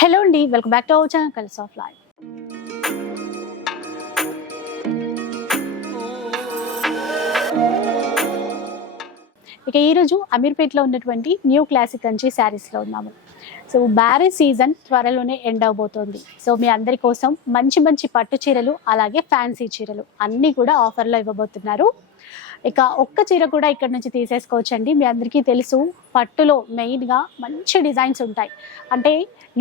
Hello అండి welcome back to our channel colours of life. ఇక ఈరోజు అమీర్పేట్లో ఉన్నటువంటి న్యూ క్లాసిక్ కంచి శారీస్లో ఉన్నాము. సో బ్యారేజ్ సీజన్ త్వరలోనే ఎండ్ అవబోతోంది. సో మీ అందరి కోసం మంచి మంచి పట్టు చీరలు అలాగే ఫ్యాన్సీ చీరలు అన్నీ కూడా ఆఫర్లో ఇవ్వబోతున్నారు. ఇక ఒక్క చీర కూడా ఇక్కడ నుంచి తీసేసుకోవచ్చండి. మీ అందరికీ తెలుసు పట్టులో మెయిన్గా మంచి డిజైన్స్ ఉంటాయి. అంటే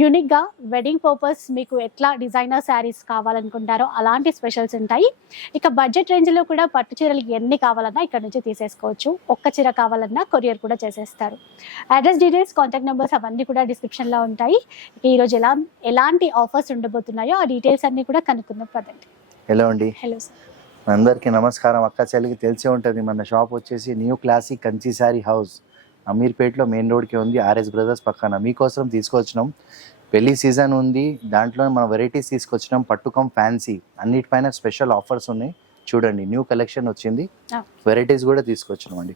యూనిక్గా వెడ్డింగ్ పర్పస్ మీకు ఎట్లా డిజైనర్ శారీస్ కావాలనుకుంటారో అలాంటి స్పెషల్స్ ఉంటాయి. ఇక బడ్జెట్ రేంజ్లో కూడా పట్టు చీరలు ఎన్ని కావాలన్నా ఇక్కడ నుంచి తీసేసుకోవచ్చు. ఒక్క చీర కావాలన్నా కొరియర్ కూడా చేసేస్తారు. అడ్రస్ డీటెయిల్స్ కాంటాక్ట్ నెంబర్స్ అవన్నీ కూడా డిస్క్రిప్షన్లో ఉంటాయి. ఈరోజు ఎలా ఎలాంటి ఆఫర్స్ ఉండబోతున్నాయో ఆ డీటెయిల్స్ అన్నీ కూడా కనుక్కుందాం పదండి. హలో అండి. హలో సార్ అందరికీ నమస్కారం. అక్క చెల్లికి తెలిసే ఉంటుంది. మన షాప్ వచ్చేసి new classic Kanchi sari house. అమీర్పేట్లో main రోడ్కి ఉంది. ఆర్ఎస్ బ్రదర్స్ పక్కన. మీకోసం తీసుకొచ్చినాం. పెళ్ళి సీజన్ ఉంది. దాంట్లో మన వెరైటీస్ తీసుకొచ్చినాం. పట్టుకం ఫ్యాన్సీ. అన్నిటిపైన స్పెషల్ ఆఫర్స్ ఉన్నాయి. చూడండి. న్యూ కలెక్షన్ వచ్చింది. వెరైటీస్ కూడా తీసుకొచ్చినాం అండి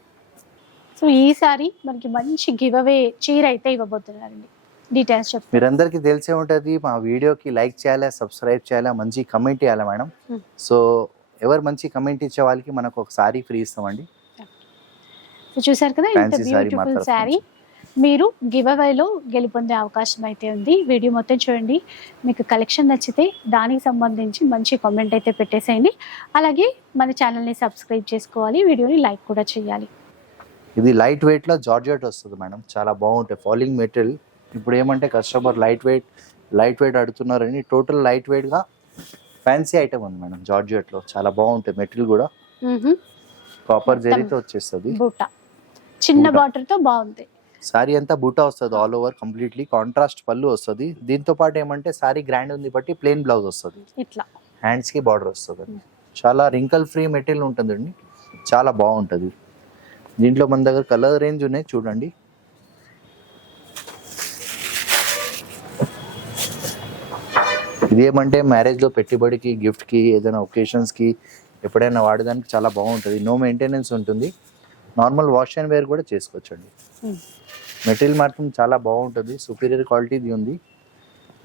సో ఈసారి మనకి మంచి గివ్ అవే చీర అయితే ఇవ్వబోతున్నారండి. డీటెయిల్స్ చెప్తారు మీరందరికీ తెలిసే ఉంటుంది. మా వీడియోకి లైక్ చేయాలా సబ్స్క్రైబ్ చేయాలా మంచి కమెంట్ చేయాలా మేడం. సో ఎవరు మంచి కమెంట్ ఇచ్చే వాళ్ళకి మనకు ఒక సారీ ఫ్రీ ఇస్తామండి. చూసారు కదా ఇంత బ్యూటిఫుల్ శారీ మీరు గివ్ అవేలో గెలుపొందే అవకాశం అయితే ఉంది. వీడియో మొత్తం చూడండి. మీకు కలెక్షన్ నచ్చితే దానికి సంబంధించి మంచి కామెంట్ అయితే పెట్టేసేయండి. అలాగే మన ఛానల్ని సబ్స్క్రైబ్ చేసుకోవాలి. వీడియోని లైక్ కూడా చేయాలి. ఇది లైట్ వెయిట్లో జార్జెట్ వస్తుంది మేడం. చాలా బాగుంటాయి. ఫాలింగ్ మెటీరియల్ ఇప్పుడు ఏమంటే customer light weight light weight అడుగుతున్నారని total light వెయిట్గా ఫ్యాన్సీ ఐటమ్ ఉంది మేడం జార్జెట్లో చాలా బాగుంటాయి మెటీరియల్ కూడా. కాపర్. జరీతో వచ్చేస్తుంది. బూట. చిన్న. బార్డర్తో బాగుంది సారీ అంతా బూటా వస్తుంది ఆల్ ఓవర్ కంప్లీట్లీ కాంట్రాస్ట్ పళ్ళు వస్తుంది. దీంతో పాటు ఏమంటే సారీ గ్రాండ్ ఉంది బట్టి ప్లెయిన్ బ్లౌజ్ వస్తుంది. ఇట్లా. హ్యాండ్స్కి బార్డర్ వస్తుంది. చాలా రింకల్ ఫ్రీ మెటీరియల్ ఉంటుందండి చాలా బాగుంటుంది. దీంట్లో మన దగ్గర కలర్ రేంజ్ ఉన్నాయి చూడండి. ఇది ఏమంటే మ్యారేజ్లో పెట్టుబడికి గిఫ్ట్కి ఏదైనా ఒకేషన్స్కి ఎప్పుడైనా వాడడానికి చాలా బాగుంటుంది. నో మెయింటెనెన్స్ ఉంటుంది. నార్మల్ వాష్ అండ్ వేర్ కూడా చేసుకోవచ్చండి. Hmm. మెటీరియల్ మాత్రం చాలా బాగుంటుంది. సుపీరియర్ క్వాలిటీది ఉంది.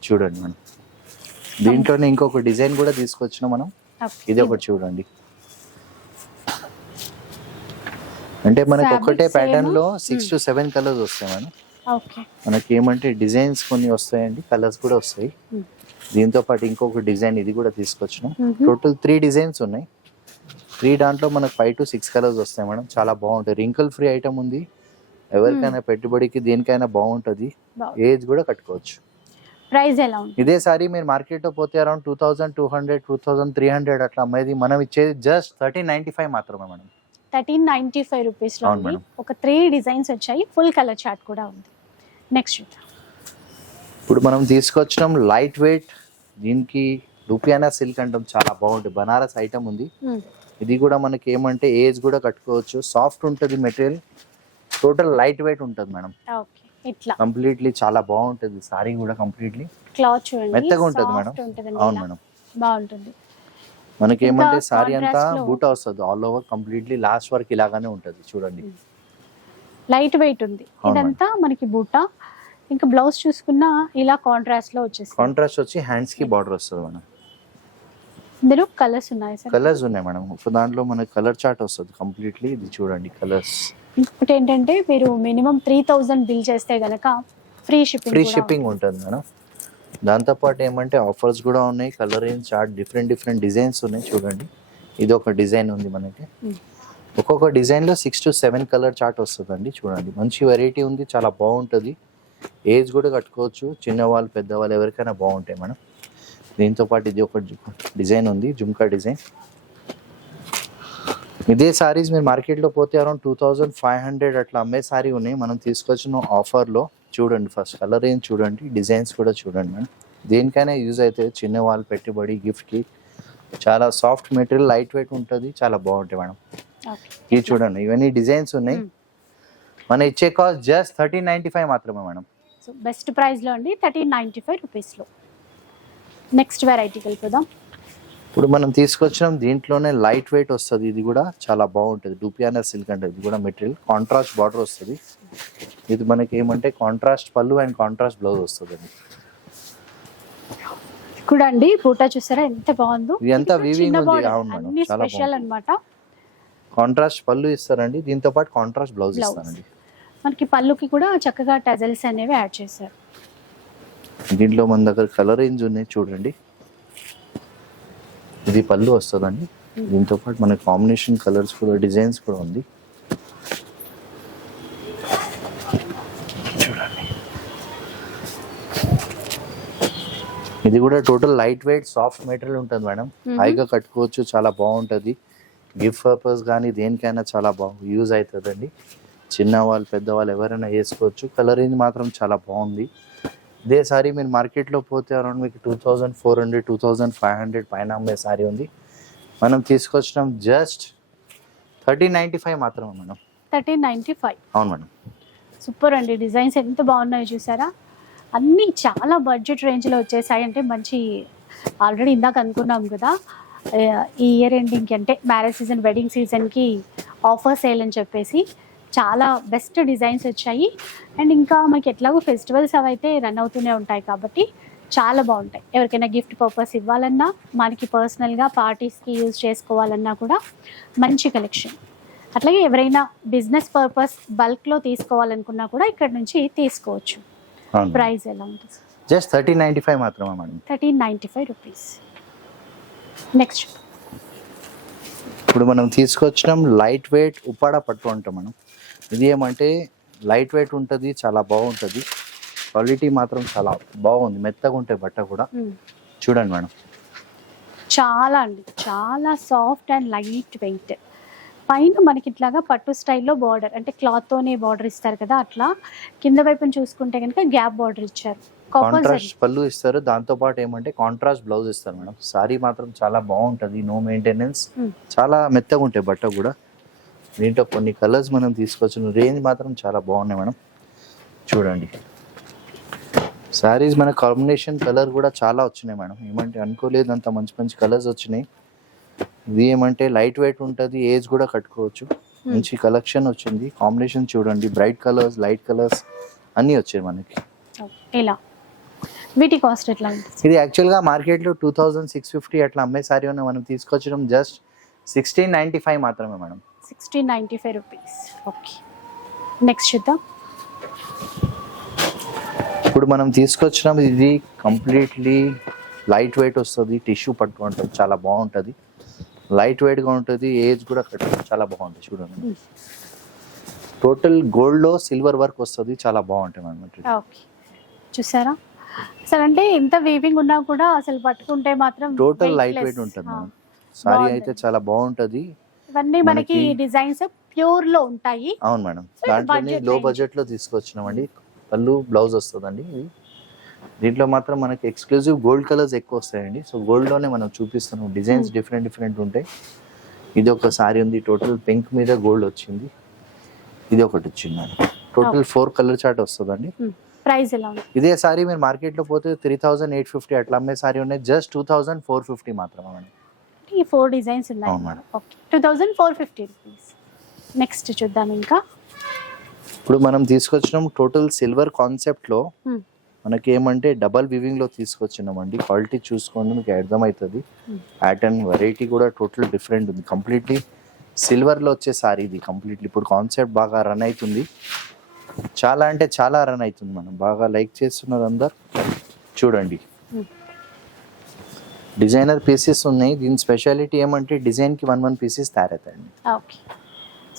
చూడండి మనం. దీంట్లోనే ఇంకొక డిజైన్ కూడా తీసుకొచ్చినాం మనం. ఇది ఒకటి చూడండి. అంటే మనకి ఒక్కటే ప్యాటర్న్? లో సిక్స్ టు సెవెన్ కలర్స్ వస్తాయి ఓకే మనకి ఏమంటే డిజైన్స్ కొన్ని వస్తాయండి కలర్స్ కూడా వస్తాయి. దీంతో పాటు ఇంకొక డిజైన్ ఇది కూడా తీసుకొచ్చినాం. టోటల్ త్రీ డిజైన్స్ ఉన్నాయి. త్రీ దాంట్లో మనకు ఫైవ్ టు సిక్స్ కలర్స్ వస్తాయి మేడం. చాలా బాగుంటాయి. రింకల్ ఫ్రీ ఐటమ్ ఉంది. ఎవరికైనా పెట్టుబడికి దేనికైనా బాగుంటుంది. ఏజ్ కూడా కట్టుకోవచ్చు. ప్రైస్ ఎలా ఉంది? ఇదే సారీ మీరు మార్కెట్లో పోతే around two thousand two hundred two thousand three hundred అట్లా అమ్మేది మనం ఇచ్చేది జస్ట్ థర్టీన్ నైన్టీ ఫైవ్ మాత్రమే మేడం. థర్టీన్ నైన్టీ ఫైవ్ రూపీస్లో. ఒక త్రీ డిజైన్స్ వచ్చాయి. ఫుల్ కలర్ చార్ట్ కూడా ఉంది. నెక్స్ట్ ఇప్పుడు మనం తీసుకొచ్చినాం లైట్ వెయిట్ దీనికి లూపియానా సిల్క్ అంటాం చాలా బాగుంటుంది. బనారస్ ఐటమ్ ఉంది. Hmm. ఇది కూడా మనకి ఏమంటే ఏజ్ కూడా కట్టుకోవచ్చు. సాఫ్ట్ ఉంటుంది మెటీరియల్ టోటల్ లైట్ వెయిట్ ఉంటుంది మేడం. ఇట్లా. కంప్లీట్లీ చాలా బాగుంటుంది. సారీ కూడా కంప్లీట్లీ క్లాత్ చూడండి మెత్తగా ఉంటుంది మేడం. అవును. మేడం. బాగుంటుంది. మనకి ఏమంటే సారీ అంతా బూటా వస్తుంది. ఆల్ ఓవర్ కంప్లీట్లీ లాస్ట్ వరకు ఇలాగానే ఉంటుంది. చూడండి. లైట్ వెయిట్ ఉంది. ఇదంతా మనకి బూట. ఇంకా బ్లౌజ్ చూసుకున్నా ఇలా కాంట్రాస్ట్లో వచ్చేసింది. కాంట్రాస్ట్ వచ్చి హ్యాండ్స్కి బార్డర్ వస్తుంది మేడం. ఇందులో కలర్స్ ఉన్నాయి సార్. కలర్స్ ఉన్నాయి మేడం. దాంట్లో మనకి కలర్ చార్ట్ వస్తుంది కంప్లీట్లీ ఇది చూడండి కలర్స్ ఇంకోటి ఏంటంటే మీరు మినిమం త్రీ థౌజండ్ బిల్ చేస్తే గనక ఫ్రీ షిప్పింగ్ ఫ్రీ షిప్పింగ్ ఉంటుంది. మేడం. దాంతోపాటు ఏమంటే ఆఫర్స్ కూడా ఉన్నాయి colour chart different different designs ఉన్నాయి చూడండి. ఇది ఒక డిజైన్ ఉంది మనకి. ఒక్కొక్క డిజైన్లో six to seven colour chart వస్తుందండి చూడండి. మంచి వెరైటీ ఉంది చాలా బాగుంటుంది. ఏజ్ కూడా కట్టుకోవచ్చు చిన్నవాళ్ళు పెద్దవాళ్ళు ఎవరికైనా బాగుంటాయి మేడం. దీంతో పాటు ఇది ఒక డిజైన్ ఉంది జుమ్కా డిజైన్. ఇదే సారీస్ మీరు మార్కెట్లో పోతే around two thousand five hundred అట్లా అమ్మే సారీ ఉన్నాయి. మనం తీసుకొచ్చిన ఆఫర్లో చూడండి ఫస్ట్ కలర్ ఏం చూడండి డిజైన్స్ కూడా చూడండి మేడం. దేనికైనా యూజ్ అవుతుంది చిన్న వాళ్ళు పెట్టుబడి గిఫ్ట్కి చాలా సాఫ్ట్ మెటీరియల్ లైట్ వెయిట్ ఉంటుంది చాలా బాగుంటాయి మేడం. ఇది చూడండి ఇవన్నీ డిజైన్స్ ఉన్నాయి. Hmm. మన ఇచ్చే cost just thirteen ninety five మాత్రమే మేడం. సో బెస్ట్ ప్రైస్లో అండి థర్టీన్ నైన్టీ ఫైవ్ రూపీస్లో. నెక్స్ట్ వెరైటీ వెళ్ళిపోదాం ఇప్పుడు మనం తీసుకొచ్చినాం దీంట్లోనే లైట్ వెయిట్ వస్తుంది ఇది కూడా చాలా బాగుంటుంది. డూపియానా సిల్క్ అంటే ఇది కూడా మెటీరియల్ కాంట్రాస్ట్ బార్డర్ వస్తుంది. ఇది మనకి ఏమంటే కాంట్రాస్ట్ పళ్ళు అండ్ కాంట్రాస్ట్ బ్లౌజ్ వస్తుంది కూడా అండి బూటా చూసారా ఎంత బాగుందో. ఇది అంతా ఇది weaving చిన్న ఉంది. అవును మేడం, చాలా స్పెషల్. అన్నమాట. కాంట్రాస్ట్ పళ్ళు ఇస్తారండి. దీంతో పాటు కాంట్రాస్ట్ బ్లౌజ్. ఇస్తారండి మనకి పళ్ళుకి కూడా చక్కగా టజల్స్ అనేవి యాడ్ చేశారు. దీంట్లో మన దగ్గర కలర్ రేంజ్ ఉన్నాయి చూడండి. ఇది పళ్ళు వస్తుందండి. దీంతో పాటు మన కాంబినేషన్ కలర్స్ కూడా డిజైన్స్ కూడా ఉంది. ఇది కూడా total light weight soft material ఉంటుంది మేడం. హాయిగా కట్టుకోవచ్చు చాలా బాగుంటుంది. గిఫ్ట్ పర్పస్ కానీ దేనికైనా చాలా బాగు యూజ్ అవుతుందండి చిన్న వాళ్ళు పెద్దవాళ్ళు ఎవరైనా వేసుకోవచ్చు కలర్ రేంజ్ మాత్రం చాలా బాగుంది. ఇదే సారీ మీరు మార్కెట్లో పోతే అరౌండ్ మీకు two thousand four hundred two thousand five hundred పైన అమ్మే సారీ ఉంది. మనం తీసుకొచ్చినాం జస్ట్ థర్టీన్ నైంటీ ఫైవ్ మాత్రమే మేడం. థర్టీన్ నైన్టీ ఫైవ్ అవును మేడం. సూపర్ అండి. డిజైన్స్ ఎంత బాగున్నాయో చూసారా? అన్నీ చాలా బడ్జెట్ రేంజ్లో వచ్చేసాయి. అంటే మంచి ఆల్రెడీ ఇందాక అనుకున్నాం కదా. ఈ ఇయర్ ఎండింగ్కి అంటే మ్యారేజ్ సీజన్ వెడ్డింగ్ సీజన్కి ఆఫర్ సేల్ అని చెప్పేసి చాలా బెస్ట్ డిజైన్స్ వచ్చాయి. అండ్ ఇంకా మనకి ఎట్లాగో ఫెస్టివల్స్ అవి అయితే రన్ అవుతూనే ఉంటాయి కాబట్టి చాలా బాగుంటాయి. ఎవరికైనా గిఫ్ట్ పర్పస్ ఇవ్వాలన్నా మనకి పర్సనల్గా పార్టీస్కి యూజ్ చేసుకోవాలన్నా కూడా మంచి కలెక్షన్ అట్లాగే ఎవరైనా బిజినెస్ పర్పస్ బల్క్లో తీసుకోవాలనుకున్నా కూడా ఇక్కడ నుంచి తీసుకోవచ్చు. ప్రైస్ ఎలా ఉంటుంది? జస్ట్ థర్టీన్ నైంటీ ఫైవ్ మాత్రమే madam. Thirteen ninety five rupees next ఇప్పుడు మనం తీసుకొచ్చినాం లైట్ వెయిట్ ఉప్పాడ పట్టు అంటాం మనం. ఇది ఏమంటే లైట్ వెయిట్ ఉంటుంది చాలా బాగుంటుంది. క్వాలిటీ మాత్రం చాలా బాగుంది మెత్తగా ఉంటాయి బట్ట కూడా. చూడండి మేడం. చాలా అండి చాలా సాఫ్ట్ అండ్ లైట్ వెయిట్ పైన మనకి ఇట్లాగా పట్టు స్టైల్లో బార్డర్ అంటే క్లాత్తోనే బార్డర్ ఇస్తారు కదా అట్లా. కింద వైపున చూసుకుంటే కనుక గ్యాప్ బార్డర్ ఇచ్చారు. కాంట్రాస్ట్ పళ్ళు ఇస్తారు. దాంతో పాటు ఏమంటే కాంట్రాస్ట్ బ్లౌజ్ ఇస్తారు మేడం. సారీ మాత్రం చాలా బాగుంటుంది. No maintenance Hmm. చాలా మెత్తగా ఉంటాయి బట్ట కూడా. దీంట్లో కొన్ని కలర్స్ మనం తీసుకొచ్చిన రేంజ్ మాత్రం చాలా బాగున్నాయి మేడం. చూడండి. సారీస్ మన కాంబినేషన్ కలర్ కూడా చాలా వచ్చినాయి మేడం. ఏమంటే అనుకోలేదు అంత మంచి మంచి కలర్స్ వచ్చినాయి. ఇది ఏమంటే లైట్ వెయిట్ ఉంటుంది. ఏజ్ కూడా కట్టుకోవచ్చు. మంచి కలెక్షన్ వచ్చింది. కాంబినేషన్ చూడండి. బ్రైట్ కలర్స్ లైట్ కలర్స్ అన్నీ వచ్చాయి మనకి. ఇలా వీటి కాస్ట్ ఎట్లా ఇది యాక్చువల్గా మార్కెట్లో టూ థౌజండ్ సిక్స్ ఫిఫ్టీ అట్లా అమ్మే సారీ ఉన్న మనం తీసుకొచ్చడం జస్ట్ సిక్స్టీన్ నైంటీ ఫైవ్ మాత్రమే madam. Sixteen ninety five rupees okay next చూద్దాం. ఇప్పుడు మనం తీసుకొచ్చినాం ఇది కంప్లీట్లీ లైట్ వెయిట్ వస్తుంది టిష్యూ పట్టు ఉంటుంది చాలా బాగుంటుంది. లైట్ వెయిట్గా ఉంటుంది ఏజ్ కూడా చాలా బాగుంటుంది చూడండి. టోటల్ గోల్డ్లో సిల్వర్ వర్క్ వస్తుంది చాలా మేడం. ఓకే చూసారా? అసలు అంటే ఎంత వీవింగ్ ఉన్నా కూడా అసలు పట్టుకుంటే మాత్రం టోటల్ లైట్. వెయిట్ ఉంటుంది సారీ. అయితే చాలా బాగుంటుంది. ఇవన్నీ మనకి డిజైన్స్ ప్యూర్లో ఉంటాయి. అవును మేడం. దాంట్లోనే లో. బడ్జెట్లో తీసుకొచ్చినామండి. పళ్ళు బ్లౌజ్ వస్తుందండి దీంట్లో మాత్రం మనకి ఎక్స్క్లూజివ్ గోల్డ్ కలర్స్ ఎక్కువ వస్తాయండి. సో గోల్డ్లోనే మనం చూపిస్తున్నాం. డిజైన్స్. డిఫరెంట్ డిఫరెంట్ ఉంటాయి. ఇది ఒక సారీ ఉంది. టోటల్ పింక్ మీద గోల్డ్ వచ్చింది. ఇది ఒకటి వచ్చింది madam. Total four colour chart వస్తుందండి. ప్రైస్ ఎలా ఉంది? ఇదే సారీ మీరు మార్కెట్లో పోతే త్రీ థౌసండ్ ఎయిట్ ఫిఫ్టీ అట్లా అమ్మే సారీ ఉన్నాయి. Just two thousand four fifty మాత్రమే మేడం ఈ ఫోర్ డిజైన్స్ ఉన్నాయి. Okay two thousand four fifty rupees next చూద్దాం ఇంకా. ఇప్పుడు మనం తీసుకొచ్చినాం టోటల్ సిల్వర్ కాన్సెప్ట్లో Hmm. మనకి ఏమంటే డబల్ వివింగ్లో తీసుకొచ్చినామండి. క్వాలిటీ చూసుకోండి మీకు అర్థమవుతుంది. ప్యాటర్న్ వెరైటీ కూడా టోటల్ డిఫరెంట్ ఉంది. కంప్లీట్లీ సిల్వర్లో వచ్చే సారీ ఇది. కంప్లీట్లీ ఇప్పుడు కాన్సెప్ట్ బాగా రన్ అవుతుంది. చాలా అంటే చాలా రన్ అవుతుంది మనం బాగా లైక్ చేస్తున్నారు అందరు. చూడండి. Hmm. డిజైనర్ పీసెస్ ఉన్నాయి. దీని స్పెషాలిటీ ఏమంటే డిజైన్కి వన్ వన్ పీసెస్ తయారవుతాయండి. ఓకే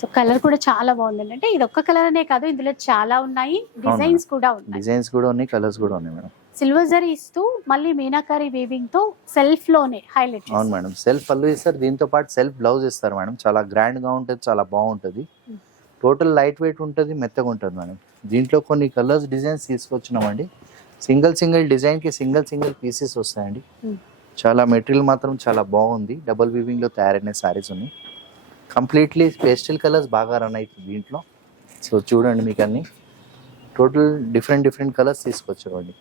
సో కలర్ కూడా చాలా బాగుందండి. అంటే ఇది ఒక్క కలర్ అనే కాదు ఇందులో చాలా ఉన్నాయి. డిజైన్స్ కూడా ఉన్నాయి. డిజైన్స్ కూడా ఉన్నాయి కలర్స్ కూడా ఉన్నాయి మేడం. సిల్వర్ జరీ ఇస్తూ మళ్ళీ మీనాకారి వీవింగ్తో సెల్ఫ్లోనే హైలైట్ అవును మేడం. సెల్ఫ్ పళ్ళు ఇస్తారు దీంతో పాటు సెల్ఫ్ బ్లౌజ్ ఇస్తారు మేడం. చాలా గ్రాండ్గా ఉంటుంది చాలా బాగుంటుంది. Hmm. టోటల్ లైట్ వెయిట్ ఉంటుంది మెత్తగా ఉంటుంది మేడం. దీంట్లో కొన్ని కలర్స్ డిజైన్స్ తీసుకొచ్చినామండి. సింగిల్ సింగిల్ డిజైన్కి సింగిల్ సింగిల్ పీసెస్ వస్తాయండి. చాలా మెటీరియల్ మాత్రం చాలా బాగుంది. డబల్ వీవింగ్లో తయారైన శారీస్ ఉన్నాయి కంప్లీట్లీ పేస్టల్ కలర్స్ బాగా రన్ అవుతుంది దీంట్లో. సో చూడండి మీకు అన్ని టోటల్ డిఫరెంట్ డిఫరెంట్ కలర్స్ తీసుకొచ్చామండి.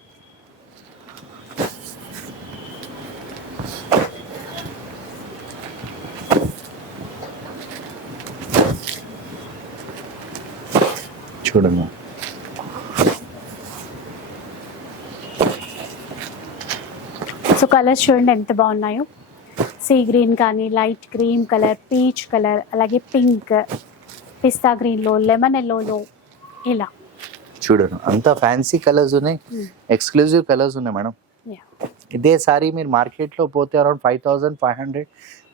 చూడండి సో కలర్స్ చూడండి ఎంత బాగున్నాయో. సీ గ్రీన్ కానీ light cream colour peach colour అలాగే పింక్ పిస్తా గ్రీన్లో లెమన్ ఎల్లోలో ఇలా. చూడండి అంత ఫ్యాన్సీ కలర్స్ ఉన్నాయి. ఎక్స్క్లూజివ్ కలర్స్ ఉన్నాయి మేడం. ఇదే సారీ మీరు మార్కెట్లో పోతే around five thousand five hundred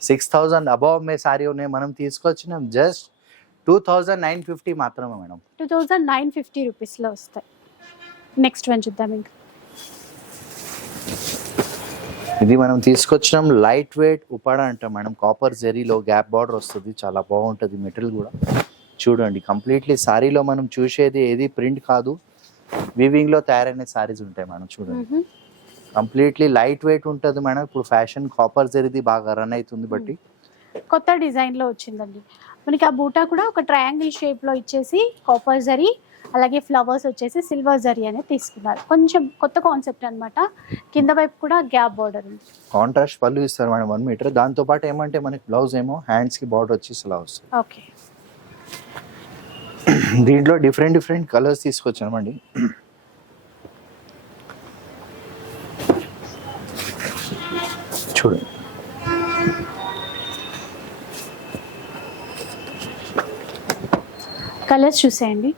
six thousand above మే సారీ ఉన్నాయి. మనం తీసుకొచ్చినాం just two thousand nine fifty మాత్రమే madam. Two thousand nine fifty రూపీస్లో వస్తాయి. నెక్స్ట్ వన్ చూద్దాం ఇంకా. ఇది మనం తీసుకొచ్చినాం లైట్ వెయిట్ ఉపాడ అంటాం మేడం. కాపర్ జెరీలో గ్యాప్ బార్డర్ వస్తుంది. చాలా బాగుంటుంది మెటీరియల్ కూడా. చూడండి కంప్లీట్లీ సారీలో మనం చూసేది ఏది ప్రింట్ కాదు. వీవింగ్లో తయారైన సారీస్ ఉంటాయి మేడం చూడండి. కంప్లీట్లీ లైట్ వెయిట్ ఉంటుంది మేడం. ఇప్పుడు ఫ్యాషన్ కాపర్ జెరీది బాగా రన్ అవుతుంది బట్టి. కొత్త డిజైన్లో వచ్చిందండి. మనకి ఆ బూటా కూడా ఒక ట్రయాంగిల్ షేప్లో ఇచ్చేసి కాపర్ జరీ అలాగే ఫ్లవర్స్ వచ్చేసి సిల్వర్ జరీ అనేది తీసుకున్నారు. కొంచెం కొత్త కాన్సెప్ట్ అన్నమాట. కింద వైపు కూడా గ్యాప్ బార్డర్ ఉంది. కాంట్రాస్ట్ పళ్ళు ఇస్తారు మేడం వన్ మీటర్ దాంతో పాటు ఏమంటే మనకి బ్లౌజ్ ఏమో హ్యాండ్స్కి బార్డర్ వచ్చి ఇలా వస్తుంది. ఓకే దీంట్లో డిఫరెంట్ డిఫరెంట్ కలర్స్ తీసుకొచ్చామండి కలర్స్ చూసేయండి.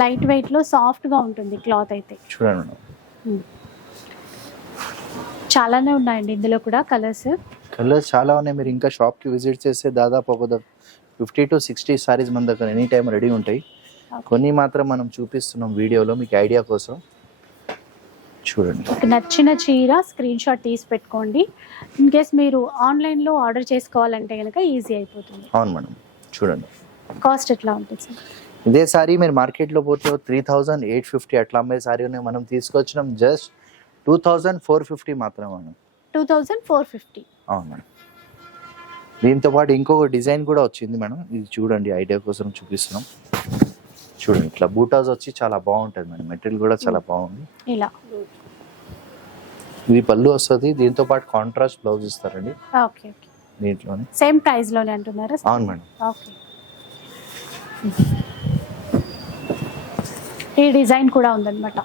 లైట్ వెయిట్లో సాఫ్ట్గా ఉంటుంది క్లాత్ అయితే. చూడండి చాలానే ఉన్నాయండి ఇందులో కూడా కలర్స్. కలర్స్ చాలా ఉన్నాయి. మీరు ఇంకా షాప్కి విజిట్ చేస్తే దాదాపు ఒక ఫిఫ్టీ టు సిక్స్టీ సారీస్ మన దగ్గర ఎనీ టైం రెడీ ఉంటాయి. కొన్ని మాత్రం మనం చూపిస్తున్నాం వీడియోలో మీకు ఐడియా కోసం. చూడండి. నచ్చిన చీర స్క్రీన్ షాట్ తీసి పెట్టుకోండి. ఇన్ కేస్ మీరు ఆన్లైన్లో ఆర్డర్ చేసుకోవాలంటే కనుక ఈజీ అయిపోతుంది. అవును మేడం. చూడండి. కాస్ట్ ఎట్లా ఉంటుంది సార్? ఇదే సారీ మీరు మార్కెట్లో పోతే త్రీ థౌజండ్ ఎయిట్ ఫిఫ్టీ అట్లా అమ్మే సారీ మనం తీసుకొచ్చినాం just two thousand four fifty మాత్రమే టూ థౌజండ్ ఫోర్ ఫిఫ్టీ అవును మేడం. దీంతో పాటు ఇంకొక డిజైన్ కూడా వచ్చింది మేడం. ఇది చూడండి ఐడియా కోసం చూపిస్తున్నాం. చూడండి ఇట్లా బూటాస్ వచ్చి చాలా బాగుంటుంది మేడం. మెటీరియల్ కూడా చాలా బాగుంది. ఇలా. ఇది పళ్ళు వస్తుంది. దీంతో పాటు కాంట్రాస్ట్ బ్లౌజ్ ఇస్తారండి. Okay okay. దీంట్లోనే. సేమ్ ప్రైస్లోనే అంటున్నారా అవును మేడం. ఓకే. ఈ డిజైన్ కూడా ఉందన్నమాట.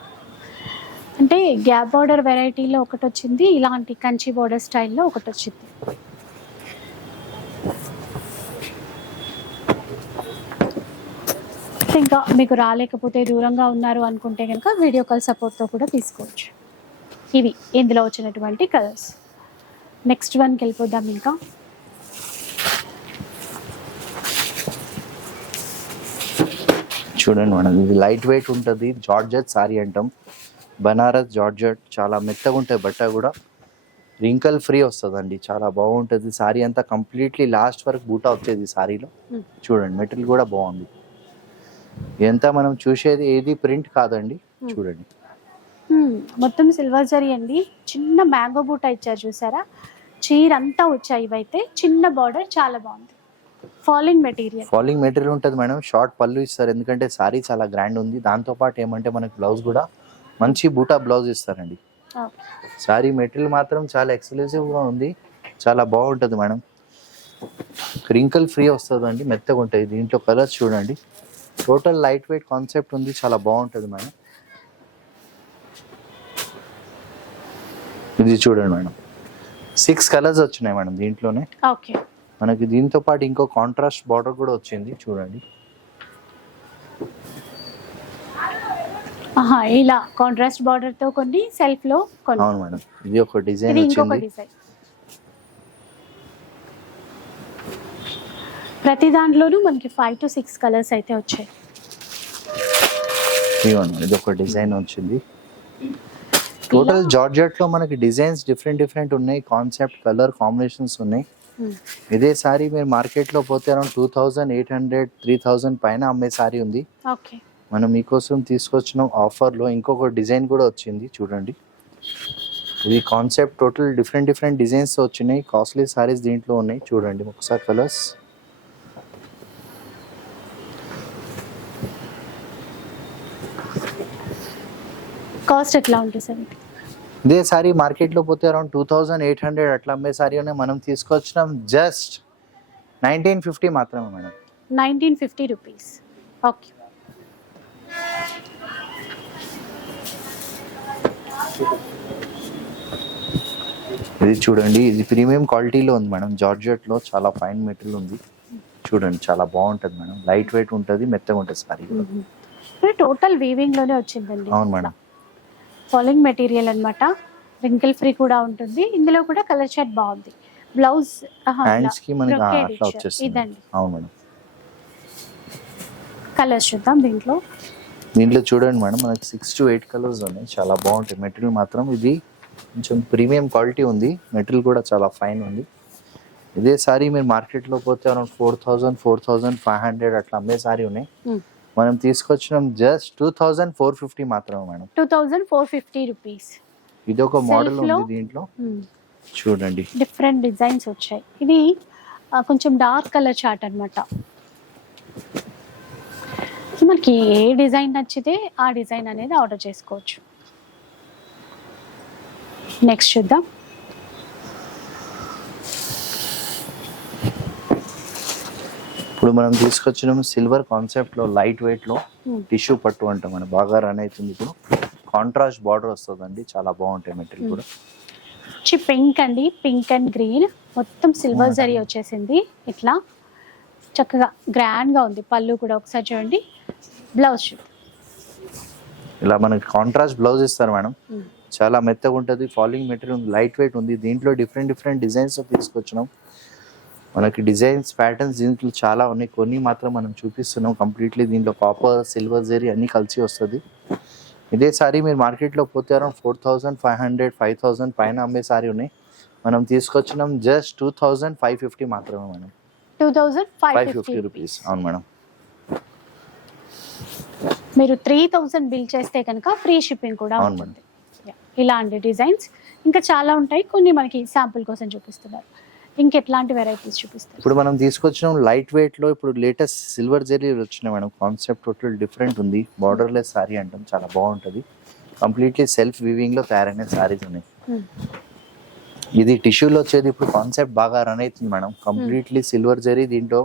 అంటే గ్యాప్ బార్డర్ వెరైటీలో ఒకటి వచ్చింది ఇలాంటి కంచి బార్డర్ స్టైల్లో ఒకటి వచ్చింది ఇంకా మీకు రాలేకపోతే దూరంగా ఉన్నారు అనుకుంటే కనుక వీడియో కాల్ సపోర్ట్తో కూడా తీసుకోవచ్చు. ఇవి ఇందులో వచ్చినటువంటి కలర్స్. నెక్స్ట్ వన్కి వెళ్ళిపోదాం ఇంకా. చూడండి మేడం. ఇది లైట్ వెయిట్ ఉంటుంది. జార్జెట్ సారీ అంటాం. బనారస్ జార్జెట్ చాలా మెత్తగా ఉంటుంది బట్ట కూడా రింకల్ ఫ్రీ వస్తుందండి. చాలా బాగుంటుంది. సారీ అంతా కంప్లీట్లీ లాస్ట్ వరకు బూటా వచ్చేది సారీలో Hmm. చూడండి మెటీరియల్ కూడా బాగుంది. ఎంత మనం చూసేది ఏది ప్రింట్ కాదండి. చూడండి. మ్మ్. మొత్తం సిల్వర్ జరీ అండి. చిన్న మ్యాంగో బూట ఇచ్చారు చూసారా? చీర అంతా వచ్చాయి ఇవైతే. చిన్న బార్డర్ చాలా బాగుంది. ఫాలింగ్ మెటీరియల్ ఫాలింగ్ మెటీరియల్ ఉంటుంది మేడం. షార్ట్ పళ్ళు ఇస్తారు. ఎందుకంటే సారీ చాలా గ్రాండ్ ఉంది. దాంతో పాటు ఏమంటే మనకి బ్లౌజ్ కూడా మంచి బూటా బ్లౌజ్ ఇస్తారండి. సారీ మెటీరియల్ మాత్రం చాలా ఎక్స్క్లూజివ్గా ఉంది. చాలా బాగుంటుంది మేడం. క్రింకల్ ఫ్రీ వస్తుందండి. మెత్తగా ఉంటుంది దీంట్లో కలర్స్ చూడండి. టోటల్ లైట్ వెయిట్ కాన్సెప్ట్ ఉంది. చాలా బాగుంటుంది మేడం. ఇది చూడండి మేడం. సిక్స్ కలర్స్ వచ్చినాయి మేడం దీంట్లోనే. ఓకే. మనకి దీంతో పాటు ఇంకో కాంట్రాస్ట్ బార్డర్ కూడా వచ్చింది. చూడండి. ఆహా ఇలా కాంట్రాస్ట్ బార్డర్తో కొన్ని సెల్ఫ్లో అవును మేడం. ఇది ఒక డిజైన్ వచ్చింది. ప్రతి దాంట్లోనూ మనకి ఫైవ్ టు సిక్స్ కలర్స్ అయితే వచ్చాయి. ఇవ్వండి ఇది ఒక డిజైన్ వచ్చింది. టోటల్ జార్జెట్లో మనకి డిజైన్స్ డిఫరెంట్ డిఫరెంట్ ఉన్నాయి. కాన్సెప్ట్ కలర్ కాంబినేషన్స్ ఉన్నాయి. ఇదే సారీ మీరు మార్కెట్లో పోతే around two thousand eight hundred three thousand పైన అమ్మే సారీ ఉంది. ఓకే. మనం మీకోసం తీసుకొచ్చిన ఆఫర్లో ఇంకొక డిజైన్ కూడా వచ్చింది చూడండి. ఇది concept total different different designs వచ్చినాయి కాస్ట్లీ సారీస్ దీంట్లో ఉన్నాయి చూడండి ఒకసారి కలర్స్. కాస్ట్ ఎట్లా ఉంటుంది సార్? ఇది? సారీ మార్కెట్లో పోతే around two thousand eight hundred అట్లా అమ్మే సారీ మనం తీసుకొచ్చినాం జస్ట్ నైన్టీన్ ఫిఫ్టీ మాత్రమే madam. Nineteen fifty rupees. Okay. ఇది చూడండి ఇది ప్రీమియం క్వాలిటీలో ఉంది మేడం. జార్జెట్లో చాలా ఫైన్ మెటీరియల్ ఉంది. చూడండి చాలా బాగుంటది మేడం. లైట్ వెయిట్ ఉంటుంది మెత్తగా ఉంటుంది సారీ కూడా. టోటల్ వీవింగ్లోనే వచ్చిందండి. అవును మేడం. ఫాలోయింగ్ మెటీరియల్ అన్నమాట. రింకిల్ ఫ్రీ కూడా ఉంటుంది. ఇందులో కూడా కలర్ షర్ట్ బాగుంది. బ్లౌజ్ ఇదండి. అవును మేడం. కలర్స్ చూద్దాం దీంట్లో. దీంట్లో చూడండి మేడం మనకి సిక్స్ టు ఎయిట్ కలర్స్ ఉన్నాయి. చాలా బాగుంటాయి. మెటీరియల్ మాత్రం ఇది కొంచెం ప్రీమియం క్వాలిటీ ఉంది. మెటీరియల్ కూడా చాలా ఫైన్ ఉంది. ఇదే సారీ మీరు మార్కెట్లో పోతే around four thousand four thousand five hundred అట్లా అమ్మే సారీ ఉన్నాయి. Hmm. మనం తీసుకొచ్చినాం just two thousand four fifty మాత్రమే madam. Two thousand four fifty rupees ఇది ఒక మోడల్? ఉంది దీంట్లో. చూడండి. డిఫరెంట్ డిజైన్స్ వచ్చాయి. ఇది కొంచెం డార్క్ కలర్ చార్ట్ అనమాట మనకి ఏ డిజైన్ నచ్చితే ఆ డిజైన్ అనేది ఆర్డర్ చేసుకోవచ్చు. నెక్స్ట్ చూద్దాం. ఇప్పుడు మనం తీసుకొచ్చినాం సిల్వర్ కాన్సెప్ట్లో లైట్ వెయిట్లో Hmm. టిష్యూ పట్టు అంటాం. మనం బాగా రన్ అవుతుంది ఇప్పుడు. కాంట్రాస్ట్ బార్డర్ వస్తుందండి. చాలా బాగుంటాయి మెటీరియల్ కూడా. వచ్చి పింక్ అండి. పింక్ అండ్ గ్రీన్ మొత్తం సిల్వర్ జరీ వచ్చేసింది. ఇట్లా చక్కగా గ్రాండ్గా ఉంది. పళ్ళు కూడా ఒకసారి చూడండి. బ్లౌజ్ ఇలా మనకి కాంట్రాస్ట్ బ్లౌజ్ ఇస్తారు మేడం. Hmm. చాలా మెత్తగా ఉంటుంది. ఫాలింగ్ మెటీరియల్ లైట్ వెయిట్ ఉంది. దీంట్లో డిఫరెంట్ డిఫరెంట్ డిజైన్స్ తీసుకొచ్చినాం. మనకి డిజైన్స్ ప్యాటర్న్స్ దీంట్లో చాలా ఉన్నాయి. కొన్ని మాత్రం మనం చూపిస్తున్నాం కంప్లీట్లీ దీంట్లో కాపర్ సిల్వర్ జరీ అన్ని కలిసి వస్తుంది. ఇదే సారీ మీరు మార్కెట్లో పోతే around four thousand five hundred five thousand పైన అమ్మే సారీ ఉన్నాయి. మనం తీసుకొచ్చినాం just two thousand five fifty మాత్రమే madam. Two thousand five fifty rupees అవును మేడం. మీరు త్రీ థౌజండ్ బిల్ చేస్తే కనుక ఫ్రీ షిప్పింగ్ కూడా ఉంటుంది. ఇలాంటి డిజైన్స్ ఇంకా చాలా ఉంటాయి. కొన్ని మనకి శాంపుల్ కోసం చూపిస్తున్నారు. ఇంకెట్లాంటి వెరైటీస్ చూపిస్తారు? ఇప్పుడు మనం తీసుకొచ్చినాం లైట్ వెయిట్లో ఇప్పుడు లేటెస్ట్ సిల్వర్ జెరీ వచ్చినాయి మేడం. కాన్సెప్ట్ టోటల్ డిఫరెంట్ ఉంది. బార్డర్ లెస్ సారీ అంటాం. చాలా బాగుంటది. కంప్లీట్లీ సెల్ఫ్ వీవింగ్లో తయారైన సారీస్ ఉన్నాయి. Hmm. ఇది టిష్యూలో వచ్చేది ఇప్పుడు కాన్సెప్ట్ బాగా రన్ అవుతుంది మేడం. కంప్లీట్లీ సిల్వర్ జరీ దీంట్లో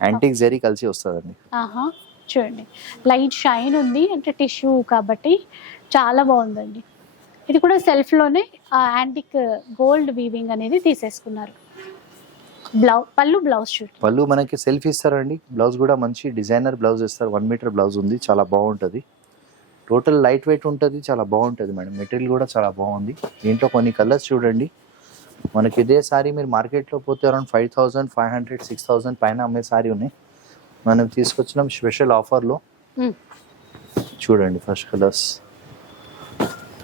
యాంటిక్ జరీ కలిసి వస్తుందండి. ఆహా చూడండి. లైట్ షైన్ ఉంది. అంటే టిష్యూ కాబట్టి చాలా బాగుందండి. ఇది కూడా సెల్ఫ్లోనే యాంటిక్ గోల్డ్ వీవింగ్ అనేది తీసేసుకున్నారు. పళ్ళు బ్లౌజ్ షూట్. పళ్ళు మనకి సెల్ఫ్ ఇస్తారండి. బ్లౌజ్ కూడా మంచి డిజైనర్ బ్లౌజ్ ఇస్తారు. వన్ మీటర్ బ్లౌజ్ ఉంది. చాలా బాగుంటుంది. టోటల్ లైట్ వెయిట్ ఉంటుంది. చాలా బాగుంటుంది మేడం. మెటీరియల్ కూడా చాలా బాగుంది. దీంట్లో కొన్ని కలర్స్ చూడండి. మనకి ఇదే సారీ మీరు మార్కెట్లో పోతే around five thousand five hundred six thousand పైన అమ్మే సారీ ఉన్నాయి. మనం తీసుకొచ్చినాం స్పెషల్ ఆఫర్లో. చూడండి ఫస్ట్ కలర్స్.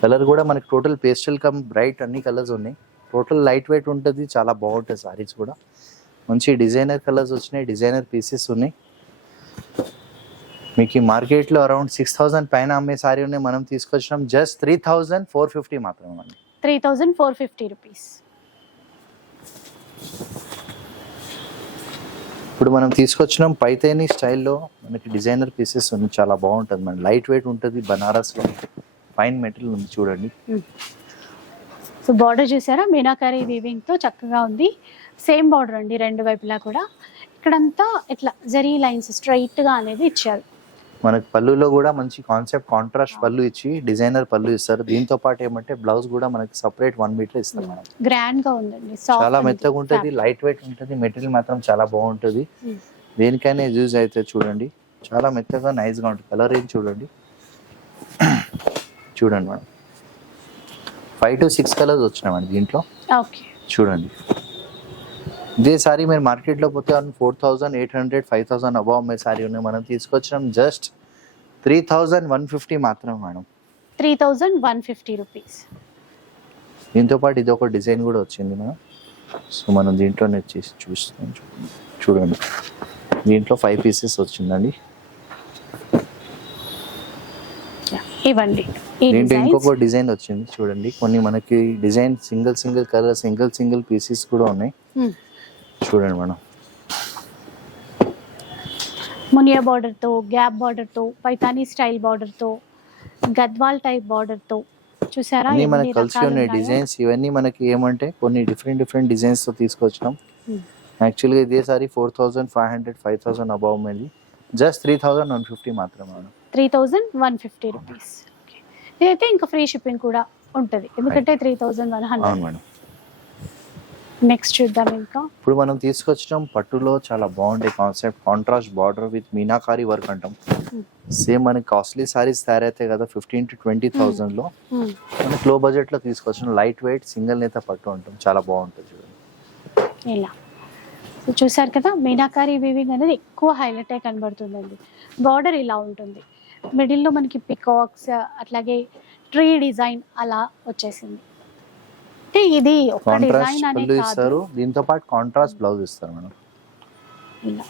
కలర్ కూడా మనకి టోటల్ పేస్టల్ కమ్ బ్రైట్ అన్ని కలర్స్ ఉన్నాయి. టోటల్ లైట్ వెయిట్ ఉంటుంది చాలా బాగుంటాయి సారీస్ కూడా. మంచి డిజైనర్ కలర్స్ వచ్చినాయి డిజైనర్ పీసెస్ ఉన్నాయి. మీకు ఈ మార్కెట్లో అరౌండ్ సిక్స్ థౌసండ్ పైన అమ్మే సారీ ఉన్నాయి మనం తీసుకొచ్చినాం. Just three thousand four fifty మాత్రమే అండి. Three thousand four fifty rupees. ఇప్పుడు మనం తీసుకొచ్చినాం పైతేని స్టైల్లో మనకి డిజైనర్ పీసెస్ ఉన్నాయి చాలా బాగుంటుంది. మన లైట్ వెయిట్ ఉంటుంది బనారస్లో. ఫైన్ మెటీరియల్ ఉంది చూడండి. సో బార్డర్ చూసారా? మీనాకారి వీవింగ్తో చక్కగా ఉంది. సేమ్ బార్డర్ అండి రెండు వైపులా కూడా. ఇక్కడంతా ఇట్లా జరీ లైన్స్ స్ట్రైట్గా అనేది ఇచ్చారు. మనకి పళ్ళులో కూడా మంచి కాన్సెప్ట్ కాంట్రాస్ట్ పళ్ళు ఇచ్చి డిజైనర్ పళ్ళు ఇస్తారు. దీంతో పాటు ఏమంటే బ్లౌజ్ కూడా మనకి సపరేట్ వన్ మీటర్ ఇస్తారు మనం గ్రాండ్గా ఉందండి చాలా. మెత్తగా ఉంటుంది లైట్ వెయిట్ ఉంటుంది మెటీరియల్ మాత్రం చాలా బాగుంటుంది. Mm. దేనికైనా యూజ్ అయితే చూడండి. చాలా మెత్తగా nice గా ఉంటుంది. కలర్ ఏం చూడండి. చూడండి madam. Five to six colours వచ్చినాయండి దీంట్లో. చూడండి. ఇదే సారీ మీరు మార్కెట్లో పోతే four thousand eight hundred five thousand above అమ్మే సారీ ఉన్నాయి. మనం తీసుకొచ్చినాం just three thousand one fifty మాత్రమే madam. Three thousand one fifty rupees. దీంతో పాటు ఇది ఒక డిజైన్ కూడా వచ్చింది మనం సో మనం దీంట్లోనే చేసి చూస్తాం. చూడండి. దీంట్లో ఫైవ్ పీసెస్ వచ్చిందండి. ఇవ్వండి. ఇంకొక డిజైన్ వచ్చింది చూడండి. కొన్ని మనకి design single single colour single single pieces కూడా ఉన్నాయి. చూడండి మేడం. మునియా బార్డర్తో గ్యాప్ బార్డర్తో పైతానీ స్టైల్ బార్డర్తో గద్వాల్ టైప్ బార్డర్తో. చూసారా? ఎన్ని మనకి కలిసి ఉన్నాయి? డిజైన్స్. ఇవన్నీ మనకి ఏమంటే కొన్ని డిఫరెంట్ డిఫరెంట్ డిజైన్స్తో తీసుకొచ్చినాం. యాక్చువల్గా ఇదే sari four thousand five hundred five thousand above ఉంది. Just three thousand one fifty మాత్రమే madam. Three thousand one fifty rupees. ఇదైతే ఇంకా ఫ్రీ షిప్పింగ్ కూడా ఉంటుంది. ఎందుకంటే three thousand one hundred. Madam. Next చూద్దాం ఇంకా. ఇప్పుడు మనం తీసుకొచ్చినాం పట్టులో చాలా బాగుండే concept. Contrast border with meenakari work అంటాం. Hmm. సేమ్ మనకి కాస్ట్లీ సారీస్ తయారైతాయి కదా ఫిఫ్టీన్ టు ట్వంటీ థౌసండ్లో. మనకి లో బడ్జెట్లో తీసుకొచ్చిన లైట్ వెయిట్ సింగిల్ నేత పట్టు అంటాం. చాలా బాగుంటుంది చూడండి. ఇలా. చూసారు కదా మీనాకారి వీవింగ్ అనేది ఎక్కువ హైలైట్ అయి కనబడుతుందండి. బార్డర్ ఇలా ఉంటుంది. మిడిల్లో మనకి పికాక్స్ అట్లాగే ట్రీ డిజైన్ అలా వచ్చేసింది. అంటే ఇది ఒక డిజైన్ అనే పళ్ళు కాదు. ఇస్తారు. దీంతో పాటు కాంట్రాస్ట్ బ్లౌజ్ ఇస్తారు మేడం. ఇలా.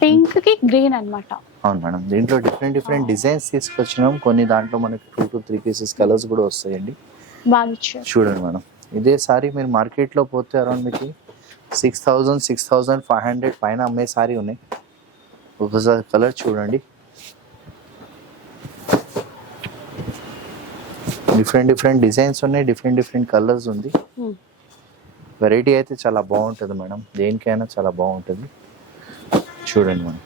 పింక్కి గ్రీన్ అన్నమాట. అవును మేడం. దీంట్లో డిఫరెంట్ డిఫరెంట్ డిజైన్స్ తీసుకొచ్చినాం. కొన్ని దాంట్లో మనకి two to three pieces colours కూడా వస్తాయండి. చూడండి మేడం. ఇదే సారీ మీరు మార్కెట్లో పోతే అరౌండ్ మీకు six thousand six thousand five hundred పైన అమ్మే సారీ ఉన్నాయి. ఒకసారి కలర్ చూడండి. డిఫరెంట్ డిఫరెంట్ డిజైన్స్ ఉన్నాయి డిఫరెంట్ డిఫరెంట్ కలర్స్ ఉంది. Hmm. వెరైటీ అయితే చాలా బాగుంటుంది మేడం. దేనికైనా చాలా బాగుంటుంది. చూడండి మేడం.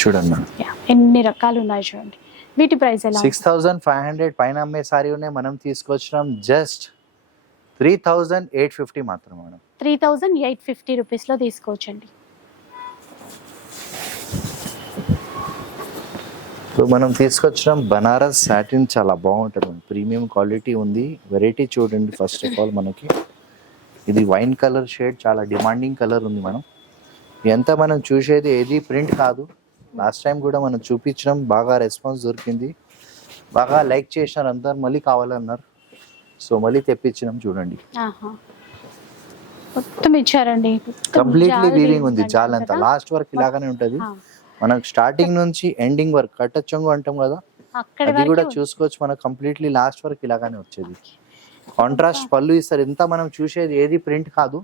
చూడండి మేడం. ఎన్ని రకాలు ఉన్నాయి చూడండి. వీటి ప్రైస్ ఎలా సిక్స్ థౌజండ్ ఫైవ్ హండ్రెడ్ పైన అమ్మే సారీ ఉన్నాయి. మనం తీసుకొచ్చినాం just three thousand eight fifty మాత్రం madam. Three thousand eight fifty రూపీస్లో తీసుకోవచ్చండి. ఇప్పుడు మనం తీసుకొచ్చినాం బనారస్ సాటిన్ చాలా బాగుంటుంది. ప్రీమియం క్వాలిటీ ఉంది. వెరైటీ చూడండి ఫస్ట్ ఆఫ్ ఆల్ మనకి. ఇది వైన్ కలర్ షేడ్ చాలా డిమాండింగ్ కలర్ ఉంది మనం. ఎంత మనం చూసేది ఏది ప్రింట్ కాదు. లాస్ట్ టైం కూడా మనం చూపించడం బాగా రెస్పాన్స్ దొరికింది. బాగా లైక్ చేసినారు అందరు మళ్ళీ కావాలన్నారు. సో మళ్ళీ తెప్పించినాం చూడండి. మొత్తం ఇచ్చారండి. కంప్లీట్లీ వీవింగ్ ఉంది అంటారు జాల్ అంతా. కదా? లాస్ట్ వరకు ఇలాగానే ఉంటది. మనకు స్టార్టింగ్ నుంచి ఎండింగ్ వరకు కట్టచ్చంగు అంటాం కదా? అది కూడా చూసుకోవచ్చు. మనకు కంప్లీట్లీ లాస్ట్ వరకు ఇలాగానే వచ్చేది. కాంట్రాస్ట్ పళ్ళు ఇస్తారు ఎంత మనం చూసేది ఏది ప్రింట్ కాదు.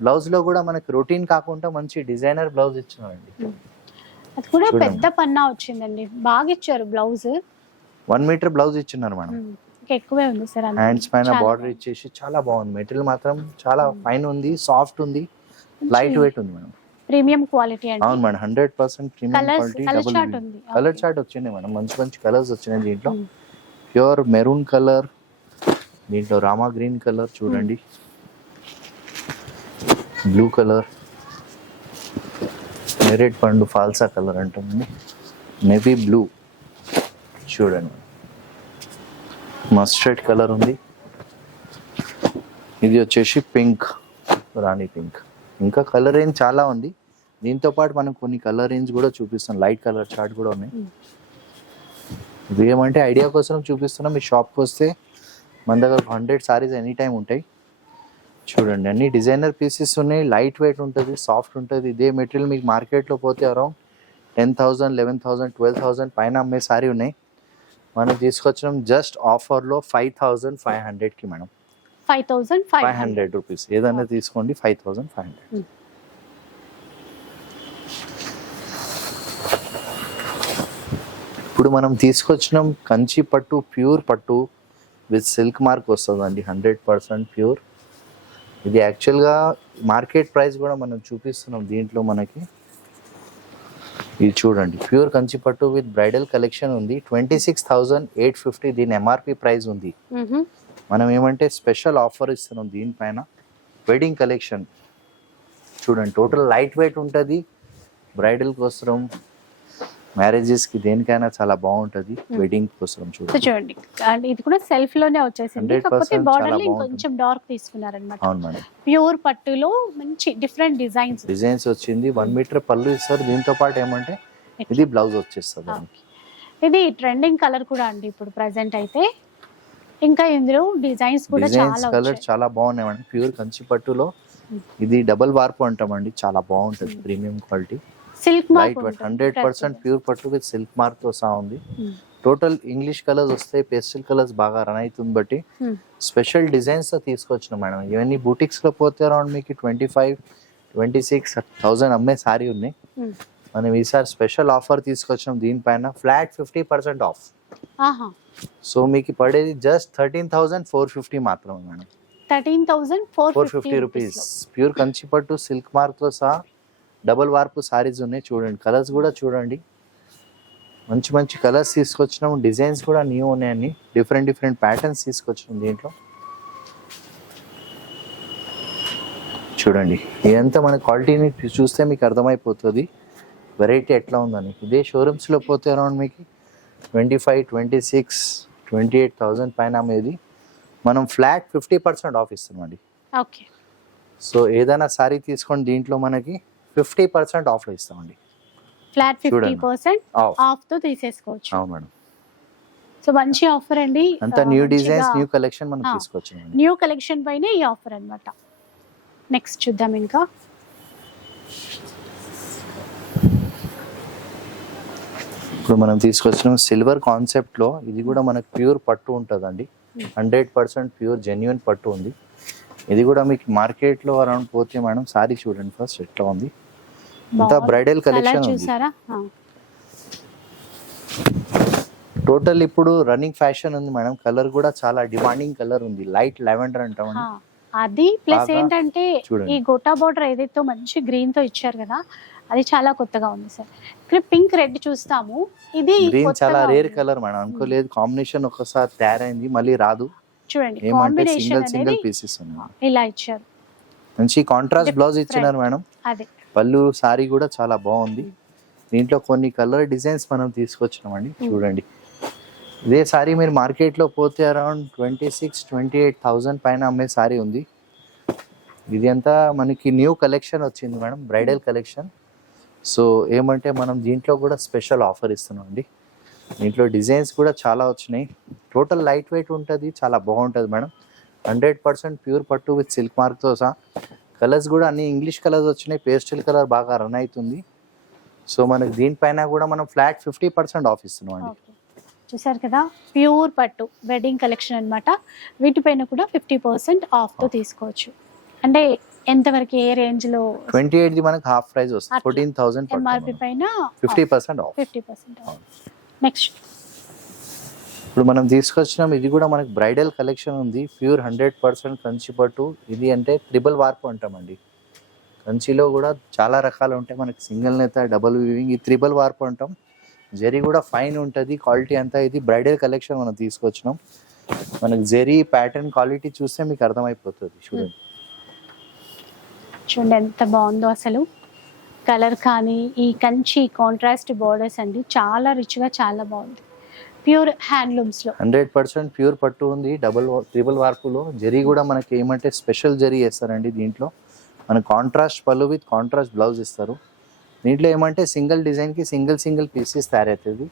బ్లౌజ్లో కూడా మనకి రొటీన్ కాకుండా మంచి డిజైనర్ బ్లౌజ్ ఇచ్చినారండి అది కూడా. పెద్ద పన్నా వచ్చిందండి. బాగా ఇచ్చారు బ్లౌజ్ వన్ మీటర్ బ్లౌజ్ ఇచ్చినారు మేడం. ఎక్కువే ఉంది సార్. హ్యాండ్స్ పైన బార్డర్. ఇచ్చేసి చాలా బాగుంది. మెటీరియల్ మాత్రం చాలా ఫైన్ ఉంది సాఫ్ట్ ఉంది లైట్ వెయిట్ ఉంది మేడం. ప్రీమియం క్వాలిటీ అవును అండి madam hundred percent premium colours quality colour chart ఉంది. కలర్ చార్ట్ వచ్చింది మేడం మంచి మంచి కలర్స్ వచ్చినాయి దీంట్లో. ప్యూర్ మెరూన్ కలర్ దీంట్లో రామా గ్రీన్ కలర్ చూడండి. బ్లూ కలర్ మెరెట్ పండు ఫాల్సా కలర్ అంటుంది. నేవీ బ్లూ చూడండి. మస్టర్డ్ కలర్ ఉంది. ఇది వచ్చేసి పింక్ రాణి పింక్ ఇంకా కలర్ రేంజ్ చాలా ఉంది. దీంతో పాటు మనం కొన్ని కలర్ రేంజ్ కూడా చూపిస్తాం. లైట్ కలర్ చార్ట్ కూడా ఉన్నాయి. ఇవి ఏమంటే ఐడియా కోసం చూపిస్తున్నాం. మీ షాప్కి వస్తే మన దగ్గర హండ్రెడ్ సారీస్ ఎనీ టైం ఉంటాయి. చూడండి అన్ని డిజైనర్ పీసెస్ ఉన్నాయి. లైట్ వెయిట్ ఉంటుంది సాఫ్ట్ ఉంటుంది. ఇదే మెటీరియల్ మీకు మార్కెట్లో పోతే around ten thousand eleven thousand twelve thousand పైన అమ్మే సారీ ఉన్నాయి. మనం తీసుకొచ్చినాం జస్ట్ ఆఫర్లో ఫైవ్ థౌసండ్ ఫైవ్ హండ్రెడ్కి madam. Five thousand five hundred. Rupees. ఏదైనా తీసుకోండి ఫైవ్ థౌసండ్ ఫైవ్ హండ్రెడ్. ఇప్పుడు మనం తీసుకొచ్చినాం కంచి పట్టు ప్యూర్ పట్టు విత్ సిల్క్ మార్క్ వస్తుందండి. Hundred percent pure. ఇది యాక్చువల్గా మార్కెట్ ప్రైస్ కూడా మనం చూపిస్తున్నాం దీంట్లో మనకి. ఇది చూడండి. ప్యూర్ కంచి పట్టు విత్ బ్రైడల్ కలెక్షన్ ఉంది. Twenty six thousand eight fifty దీని ఎంఆర్పి ప్రైస్ ఉంది. మనం ఏమంటే స్పెషల్ ఆఫర్ ఇస్తున్నాం దీనిపైన. వెడ్డింగ్ కలెక్షన్ చూడండి టోటల్ లైట్ వెయిట్ ఉంటుంది. బ్రైడల్ కోసం మ్యారేజెస్కి దేనికైనా చాలా బాగుంటది వెడ్డింగ్ కోసం సో చూడండి చూడండి అండ్ ఇది కూడా సెల్ఫ్లోనే వచ్చేసింది 100% కాకపోతే బార్డర్లో ఇంకొంచెం డార్క్ తీసుకున్నారనమాట అవును మేడం. ప్యూర్ పట్టులో మంచి డిఫరెంట్ డిజైన్స్ డిజైన్స్ వచ్చింది వన్ మీటర్ పళ్ళు ఇస్తారు. దీంతో పాటు ఏమంటే ఇది బ్లౌజ్ వచ్చేస్తుంది దానికి. ఇది ట్రెండింగ్ కలర్ కూడా అండి ఇప్పుడు ప్రెసెంట్ అయితే. ఇంకా ఇందులో డిజైన్స్ కూడా చాలా కలర్ చాలా బాగున్నాయి మేడం. ప్యూర్ కంచి పట్టులో Hmm. ఇది డబల్ వార్పు అంటామండి. చాలా బాగుంటుంది premium quality silk light weight hundred percent pure పట్టు విత్ సిల్క్ మార్క్తో సహా ఉంది. Hmm. టోటల్ ఇంగ్లీష్ కలర్స్ వస్తాయి పేస్టల్ కలర్స్ బాగా రన్ అవుతుంది బట్టి Hmm. స్పెషల్ డిజైన్స్తో తీసుకొచ్చిన మేడం. ఇవన్నీ బూటిక్స్లో పోతే అరౌండ్ మీకు twenty five twenty six thousand అమ్మే సారీ ఉన్నాయి. మనం ఈసారి స్పెషల్ ఆఫర్ తీసుకొచ్చినాం దీనిపైన ఫ్లాట్ ఫిఫ్టీ పర్సెంట్ ఆఫ్ ఆహా. సో మీకు పడేది just thirteen thousand four fifty మాత్రమే madam. Thirteen thousand four four fifty rupees pure Kanchi పట్టు సిల్క్ మార్క్తో సహా డబుల్ వార్పు సారీస్ ఉన్నాయి చూడండి. కలర్స్ కూడా చూడండి. మంచి మంచి కలర్స్ తీసుకొచ్చినాం డిజైన్స్ కూడా న్యూ ఉన్నాయండి డిఫరెంట్ డిఫరెంట్ ప్యాటర్న్స్ తీసుకొచ్చినాం దీంట్లో. చూడండి. ఇదంతా మన క్వాలిటీని చూస్తే మీకు అర్థమైపోతుంది. వెరైటీ ఎట్లా ఉందని. ఇదే షోరూమ్స్లో పోతే అరౌండ్ మీకు twenty five twenty six twenty eight thousand పైన అమ్మేది. మనం ఫ్లాట్ ఫిఫ్టీ పర్సెంట్ ఆఫ్ ఇస్తున్నామండి ఓకే సో ఏదైనా సారీ తీసుకోండి దీంట్లో మనకి. ఫిఫ్టీ పర్సెంట్ ఆఫ్లో ఇస్తామండి. Flat fifty. Percent off. తో తీసేసుకోవచ్చు. అవును మేడం. సో మంచి ఆఫర్ అండి. అంతా న్యూ డిజైన్స్ న్యూ కలెక్షన్ మనం ఆ. తీసుకొచ్చామండి న్యూ కలెక్షన్ పైన ఈ ఆఫర్ అన్నమాట. నెక్స్ట్ చూద్దాం ఇంకా. ఇప్పుడు మనం తీసుకొచ్చిన సిల్వర్ కాన్సెప్ట్లో ఇది కూడా మనకు ప్యూర్ పట్టు ఉంటుందండి. హండ్రెడ్ పర్సెంట్ ప్యూర్ జెన్యున్ పట్టు ఉంది. ఇది కూడా మీకు మార్కెట్లో అరౌండ్ పోతే మేడం సారీ చూడండి ఫస్ట్ ఎట్లా ఉంది. అంతా. బ్రైడల్ కలెక్షన్ చూసారా? టోటల్ ఇప్పుడు రన్నింగ్ ఫ్యాషన్ ఉంది మేడం. కలర్ కూడా చాలా డిమాండింగ్ కలర్ ఉంది. లైట్ లెవెండర్ అంటామండి అది ప్లస్ ఏంటంటే. ఈ గోటా బోర్డర్ ఏదైతే మంచి గ్రీన్తో ఇచ్చారు కదా అది చాలా కొత్తగా ఉంది సార్. ఇక్కడ పింక్ రెడ్ చూస్తాము. ఇది గ్రీన్ చాలా రేర్. Colour madam. అనుకోలేదు. కాంబినేషన్ ఒకసారి తయారైంది. మళ్ళీ రాదు. చూడండి కాంబినేషన్ సింగిల్ అనేది సింగిల్ పీసెస్ ఇలా ఇచ్చారు. మంచి కాంట్రాస్ట్ బ్లౌజ్. ఇచ్చినారు మేడం. అదే. పళ్ళు సారీ కూడా చాలా బాగుంది. దీంట్లో కొన్ని కలర్ డిజైన్స్ మనం తీసుకొచ్చినామండి. చూడండి. ఇదే సారీ మీరు మార్కెట్లో పోతే around twenty six twenty eight thousand పైన అమ్మే సారీ ఉంది. ఇది అంతా మనకి న్యూ కలెక్షన్ వచ్చింది మేడం బ్రైడల్ కలెక్షన్ సో ఏమంటే మనం దీంట్లో కూడా స్పెషల్ ఆఫర్ ఇస్తున్నాం అండి దీంట్లో డిజైన్స్ కూడా చాలా వచ్చినాయి. టోటల్ లైట్ వెయిట్ ఉంటుంది చాలా బాగుంటుంది మేడం. హండ్రెడ్ పర్సెంట్ ప్యూర్ పట్టు విత్ సిల్క్ మార్క్తో సహా. కలర్స్ కూడా అన్ని ఇంగ్లీష్ కలర్స్ వచ్చినాయి పేస్టల్ కలర్ బాగా రన్ అవుతుంది. సో మనకి దీనిపైన కూడా మనం ఫ్లాట్ ఫిఫ్టీ పర్సెంట్ ఆఫ్ ఇస్తున్నాం అండి. చూసారు కదా ప్యూర్ పట్టు వెడ్డింగ్ కలెక్షన్ అన్నమాట. వీటిపైన కూడా ఫిఫ్టీ పర్సెంట్ ఆఫ్తో తీసుకోవచ్చు. అంటే ఎంతవరకు ఏ రేంజ్లో? ట్వంటీ ఎయిట్ ది మనకి హాఫ్ ప్రైస్ వస్తుంది. ఫోర్టీన్ థౌసండ్ ఎంఆర్పి పైన fifty percent off fifty percent next ఇప్పుడు మనం తీసుకొచ్చినాం ఇది కూడా మనకి బ్రైడల్ కలెక్షన్ ఉంది. ప్యూర్ హండ్రెడ్ పర్సెంట్ కంచి పట్టు. ఇది అంటే ట్రిపుల్ వార్పు అంటామండి. కంచిలో కూడా చాలా రకాలు ఉంటాయి. మనకి సింగిల్ నేత డబుల్ వీవింగ్ ఈ త్రిబుల్ వార్పు అంటాం. జరీ కూడా ఫైన్ ఉంటుంది. క్వాలిటీ అంతా ఇది బ్రైడల్ కలెక్షన్ మనం తీసుకొచ్చినాం. మనకి జరీ ప్యాటర్న్ క్వాలిటీ చూస్తే మీకు అర్థమైపోతుంది చూడండి. చూడండి ఎంత బాగుందో అసలు. కలర్ కానీ ఈ కంచి కాంట్రాస్ట్ బోర్డర్స్ అండి చాలా రిచ్గా చాలా బాగుంది. ప్యూర్ హ్యాండ్లూమ్స్లో హండ్రెడ్ పర్సెంట్ ప్యూర్ పట్టు ఉంది. డబుల్ ట్రిపుల్ వార్పులో జరీ కూడా మనకి ఏమంటే స్పెషల్ జరీ వేస్తారండి దీంట్లో. మన కాంట్రాస్ట్ పళ్ళు విత్ కాంట్రాస్ట్ బ్లౌజ్ ఇస్తారు. దీంట్లో ఏమంటే సింగిల్ డిజైన్కి సింగిల్ సింగిల్ పీసెస్ తయారవుతుంది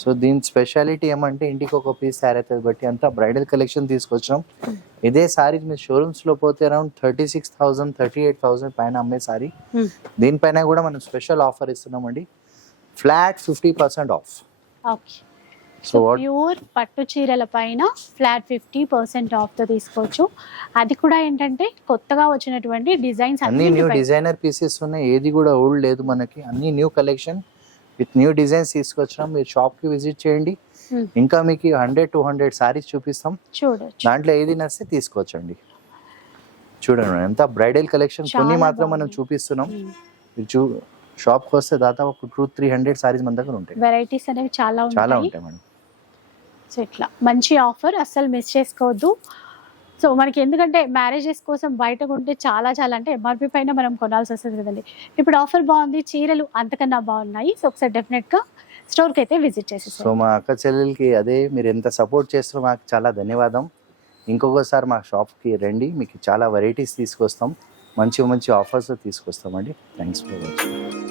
సో దీని స్పెషాలిటీ ఏమంటే ఇంటికి ఒక పీస్ తయారవుతుంది బట్టి అంతా బ్రైడల్ కలెక్షన్ తీసుకొచ్చాం ఇదే సారీ మీరు షోరూమ్స్లో పోతే around thirty six thousand thirty eight thousand పైన అమ్మే సారీ దీనిపైన కూడా మనం స్పెషల్ ఆఫర్ ఇస్తున్నామండి. Flat fifty percent off. So pure పట్టు చీరల పైన ఫ్లాట్ ఫిఫ్టీ పర్సెంట్ ఆఫ్తో తీసుకోవచ్చు. అది కూడా ఏంటంటే కొత్తగా వచ్చినటువంటి డిజైన్స్ అన్ని న్యూ డిజైనర్ పీసెస్ ఉన్నాయి. ఏది కూడా ఓల్డ్ లేదు మనకి. అన్ని new collection with new designs తీసుకొచ్చినాం. మీరు షాప్కి విజిట్ చేయండి. ఇంకా మీకు హండ్రెడ్ టూ హండ్రెడ్ సారీస్ చూపిస్తాం. దాంట్లో ఏది నచ్చితే తీసుకోవచ్చండి చూడండి ఎంత బ్రైడల్ కలెక్షన్ కొన్ని మాత్రం మనం. చూపిస్తున్నాం. మీరు చూ షాప్కి వస్తే దాదాపు ఒక టూ త్రీ హండ్రెడ్ సారీస్ మన దగ్గర ఉంటాయి. వెరైటీస్ అనేవి చాలా చాలా ఉంటాయి. ఉంటాయి మేడం. సో ఇట్లా మంచి ఆఫర్ అస్సలు మిస్ చేసుకోవద్దు. సో మనకి ఎందుకంటే మ్యారేజెస్ కోసం బయట కొంటే చాలా చాలా అంటే ఎంఆర్పి పైన మనం కొనాల్సి వస్తుంది కదండి. ఇప్పుడు ఆఫర్ బాగుంది చీరలు అంతకన్నా బాగున్నాయి. సో ఒకసారి డెఫినెట్గా స్టోర్కి అయితే విజిట్ సో మా అక్క చెల్లెలకి అదే మీరు ఎంత సపోర్ట్ చేస్తారో మాకు చాలా ధన్యవాదం. ఇంకొకసారి మా షాప్కి రండి మీకు చాలా వెరైటీస్ తీసుకొస్తాం. మంచి మంచి ఆఫర్స్ తీసుకొస్తామండి. Thanks for watching